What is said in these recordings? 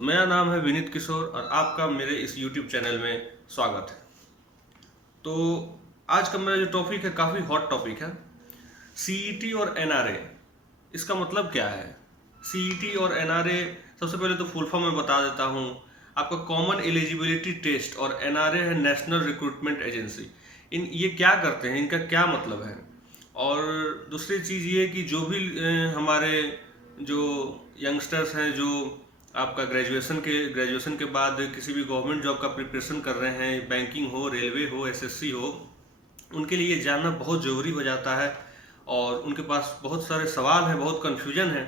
मेरा नाम है विनीत किशोर और आपका मेरे इस YouTube चैनल में स्वागत है। तो आज का मेरा जो टॉपिक है काफ़ी हॉट टॉपिक है। सीईटी और एनआरए, इसका मतलब क्या है? सीईटी और एनआरए, सबसे पहले तो फुल फॉर्म में बता देता हूँ। आपका कॉमन एलिजिबिलिटी टेस्ट और एनआरए है नेशनल रिक्रूटमेंट एजेंसी। ये क्या करते हैं, इनका क्या मतलब है? और दूसरी चीज़ ये कि जो भी हमारे जो यंगस्टर्स हैं जो आपका ग्रेजुएशन के बाद किसी भी गवर्नमेंट जॉब का प्रिपरेशन कर रहे हैं, बैंकिंग हो, रेलवे हो, एसएससी हो, उनके लिए ये जानना बहुत ज़रूरी हो जाता है। और उनके पास बहुत सारे सवाल हैं, बहुत कन्फ्यूजन है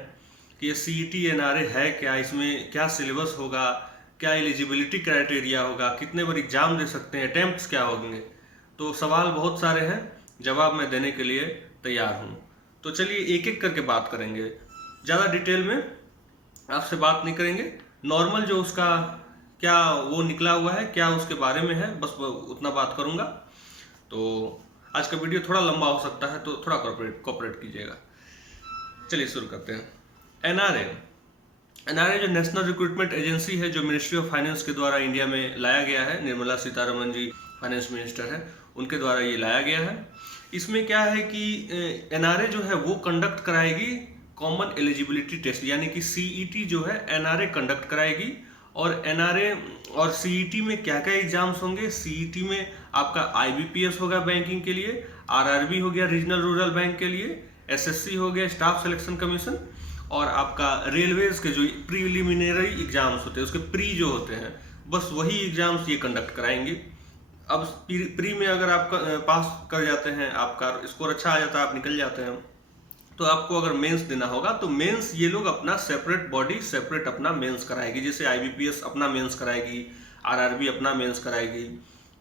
कि ये सीईटी एनआरए है क्या, इसमें क्या सिलेबस होगा, क्या एलिजिबिलिटी क्राइटेरिया होगा, कितने बार एग्जाम दे सकते हैं, अटैम्प्ट्स क्या होंगे। तो सवाल बहुत सारे हैं, जवाब मैं देने के लिए तैयार हूँ। तो चलिए एक एक करके बात करेंगे। ज़्यादा डिटेल में आपसे बात नहीं करेंगे, नॉर्मल जो उसका क्या वो निकला हुआ है, क्या उसके बारे में है, बस उतना बात करूँगा। तो आज का वीडियो थोड़ा लंबा हो सकता है, तो थोड़ा कोऑपरेट कीजिएगा। चलिए शुरू करते हैं। एनआरए एनआरए जो नेशनल रिक्रूटमेंट एजेंसी है, जो मिनिस्ट्री ऑफ फाइनेंस के द्वारा इंडिया में लाया गया है, निर्मला सीतारमन जी फाइनेंस मिनिस्टर हैं, उनके द्वारा ये लाया गया है। इसमें क्या है कि एनआरए जो है वो कंडक्ट कराएगी कॉमन एलिजिबिलिटी टेस्ट, यानी कि सीईटी जो है एनआरए कंडक्ट कराएगी। और एनआरए और सीईटी में क्या क्या एग्जाम्स होंगे? सीईटी में आपका आईबीपीएस होगा बैंकिंग के लिए, आरआरबी हो गया रीजनल रूरल बैंक के लिए, एसएससी हो गया स्टाफ सिलेक्शन कमीशन, और आपका रेलवेज के जो प्रीलिमिनरी एग्जाम्स होते हैं उसके प्री जो होते हैं, बस वही एग्जाम्स ये कंडक्ट कराएंगे। अब प्री में अगर आप पास कर जाते हैं, आपका स्कोर अच्छा आ जाता है, आप निकल जाते हैं, तो आपको अगर मेंस देना होगा तो मेंस ये लोग अपना सेपरेट बॉडी सेपरेट अपना मेंस कराएगी। जैसे आईबीपीएस अपना मेंस कराएगी, आरआरबी अपना मेंस कराएगी,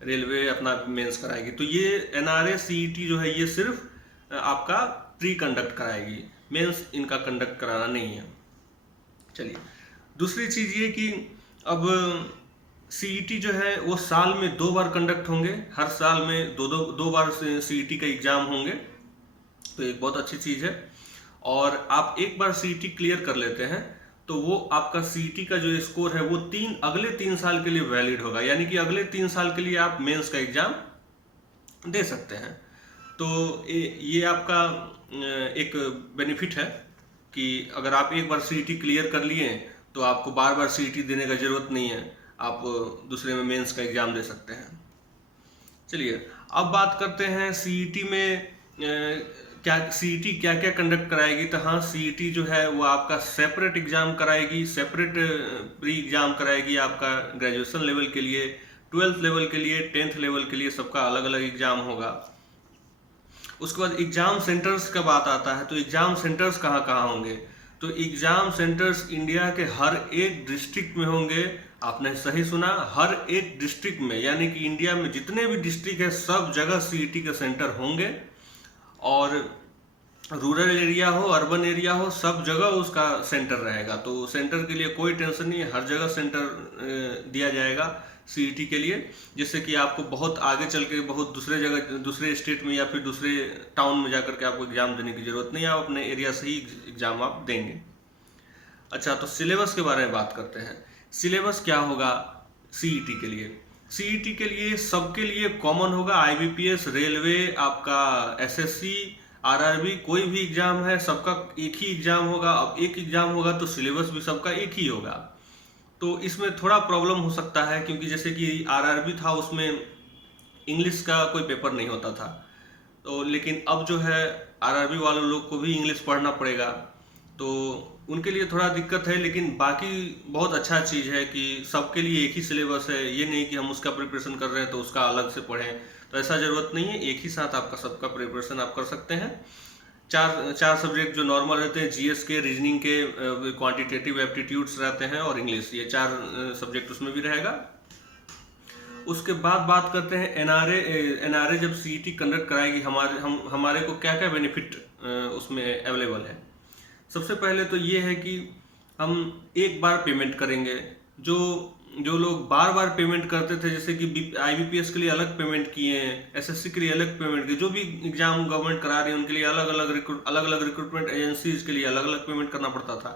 रेलवे अपना मेंस कराएगी। तो ये एनआरए सीईटी जो है ये सिर्फ आपका प्री कंडक्ट कराएगी, मेंस इनका कंडक्ट कराना नहीं है। चलिए दूसरी चीज़ ये कि अब सीईटी जो है वो साल में 2 बार कंडक्ट होंगे, हर साल में दो बार सीईटी का एग्जाम होंगे, तो एक बहुत अच्छी चीज़ है। और आप एक बार सीईटी क्लियर कर लेते हैं तो वो आपका सीईटी का जो स्कोर है वो अगले 3 साल के लिए वैलिड होगा, यानी कि अगले 3 साल के लिए आप मेंस का एग्जाम दे सकते हैं। तो ये आपका एक बेनिफिट है कि अगर आप एक बार सीईटी क्लियर कर लिए तो आपको बार बार सीईटी देने का जरूरत नहीं है, आप दूसरे में मेंस का एग्जाम दे सकते हैं। चलिए अब बात करते हैं सीईटी में क्या सीईटी क्या क्या कंडक्ट कराएगी। तो हाँ, सीईटी जो है वो आपका सेपरेट एग्जाम कराएगी, सेपरेट प्री एग्जाम कराएगी आपका ग्रेजुएशन लेवल के लिए, 12th लेवल के लिए, 10th लेवल के लिए, सबका अलग अलग एग्जाम होगा। उसके बाद एग्जाम सेंटर्स का बात आता है, तो एग्जाम सेंटर्स कहाँ कहाँ होंगे? तो एग्जाम सेंटर्स इंडिया के हर एक डिस्ट्रिक्ट में होंगे। आपने सही सुना, हर एक डिस्ट्रिक्ट में, यानी कि इंडिया में जितने भी डिस्ट्रिक्ट है सब जगह सीईटी के सेंटर होंगे। और रूरल एरिया हो, अर्बन एरिया हो, सब जगह उसका सेंटर रहेगा। तो सेंटर के लिए कोई टेंशन नहीं है, हर जगह सेंटर दिया जाएगा सीईटी के लिए, जिससे कि आपको बहुत आगे चल के बहुत दूसरे जगह, दूसरे स्टेट में या फिर दूसरे टाउन में जाकर के आपको एग्जाम देने की जरूरत नहीं है, आप अपने एरिया से ही एग्जाम आप देंगे। अच्छा, तो सिलेबस के बारे में बात करते हैं। सिलेबस क्या होगा सीईटी के लिए? सीईटी के लिए सबके लिए कॉमन होगा, आईबीपीएस, रेलवे, आपका एसएससी, आरआरबी, कोई भी एग्जाम है सबका एक ही एग्जाम होगा। अब एक एग्जाम होगा तो सिलेबस भी सबका एक ही होगा। तो इसमें थोड़ा प्रॉब्लम हो सकता है, क्योंकि जैसे कि आरआरबी था उसमें इंग्लिश का कोई पेपर नहीं होता था, तो लेकिन अब जो है आरआरबी वाले लोग को भी इंग्लिश पढ़ना पड़ेगा, तो उनके लिए थोड़ा दिक्कत है। लेकिन बाकी बहुत अच्छा चीज़ है कि सबके लिए एक ही सिलेबस है, ये नहीं कि हम उसका प्रिपरेशन कर रहे हैं तो उसका अलग से पढ़ें, तो ऐसा ज़रूरत नहीं है, एक ही साथ आपका सबका प्रिपरेशन आप कर सकते हैं। चार सब्जेक्ट जो नॉर्मल रहते हैं, जीएस के, रीजनिंग के, क्वांटिटेटिव एप्टीट्यूड्स रहते हैं, और इंग्लिश, ये 4 सब्जेक्ट उसमें भी रहेगा। उसके बाद बात करते हैं एनआरए जब सीईटी कंडक्ट कराएगी हमारे को क्या क्या बेनिफिट उसमें अवेलेबल है। सबसे पहले तो ये है कि हम एक बार पेमेंट करेंगे। जो लोग बार बार पेमेंट करते थे, जैसे कि आईबीपीएस के लिए अलग पेमेंट किए हैं, एसएससी के लिए अलग पेमेंट किए, जो भी एग्जाम गवर्नमेंट करा रही है उनके लिए अलग अलग रिक्रूटमेंट एजेंसीज के लिए अलग अलग पेमेंट करना पड़ता था।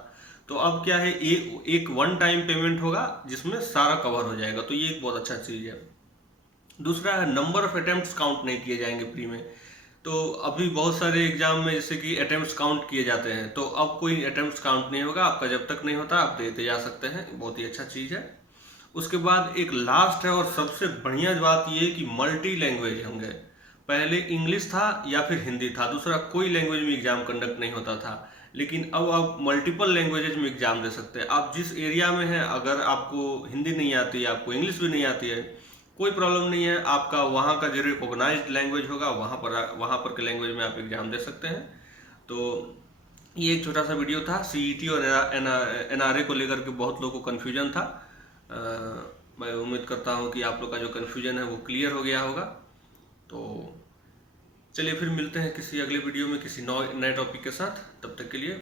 तो अब क्या है, एक वन टाइम पेमेंट होगा जिसमें सारा कवर हो जाएगा, तो ये एक बहुत अच्छा चीज़ है। दूसरा है नंबर ऑफ अटेम्प्ट्स काउंट नहीं किए जाएंगे प्री में। तो अभी बहुत सारे एग्जाम में जैसे कि अटेम्प्ट्स काउंट किए जाते हैं, तो अब कोई अटेम्प्ट्स काउंट नहीं होगा आपका, जब तक नहीं होता आप देते जा सकते हैं, बहुत ही अच्छा चीज़ है। उसके बाद एक लास्ट है और सबसे बढ़िया बात ये कि मल्टी लैंग्वेज होंगे। पहले इंग्लिश था या फिर हिंदी था, दूसरा कोई लैंग्वेज में एग्जाम कंडक्ट नहीं होता था, लेकिन अब आप मल्टीपल लैंग्वेजेज में एग्जाम दे सकते हैं। आप जिस एरिया में हैं, अगर आपको हिंदी नहीं आती है, आपको इंग्लिश भी नहीं आती है, कोई प्रॉब्लम नहीं है, आपका वहाँ का जो रिकॉग्नाइज्ड लैंग्वेज होगा वहाँ पर के लैंग्वेज में आप एग्जाम दे सकते हैं। तो ये एक छोटा सा वीडियो था। सीईटी और एनआरए को लेकर के बहुत लोगों को कन्फ्यूजन था। मैं उम्मीद करता हूँ कि आप लोग का जो कन्फ्यूजन है वो क्लियर हो गया होगा। तो चलिए फिर मिलते हैं किसी अगले वीडियो में किसी नए टॉपिक के साथ, तब तक के लिए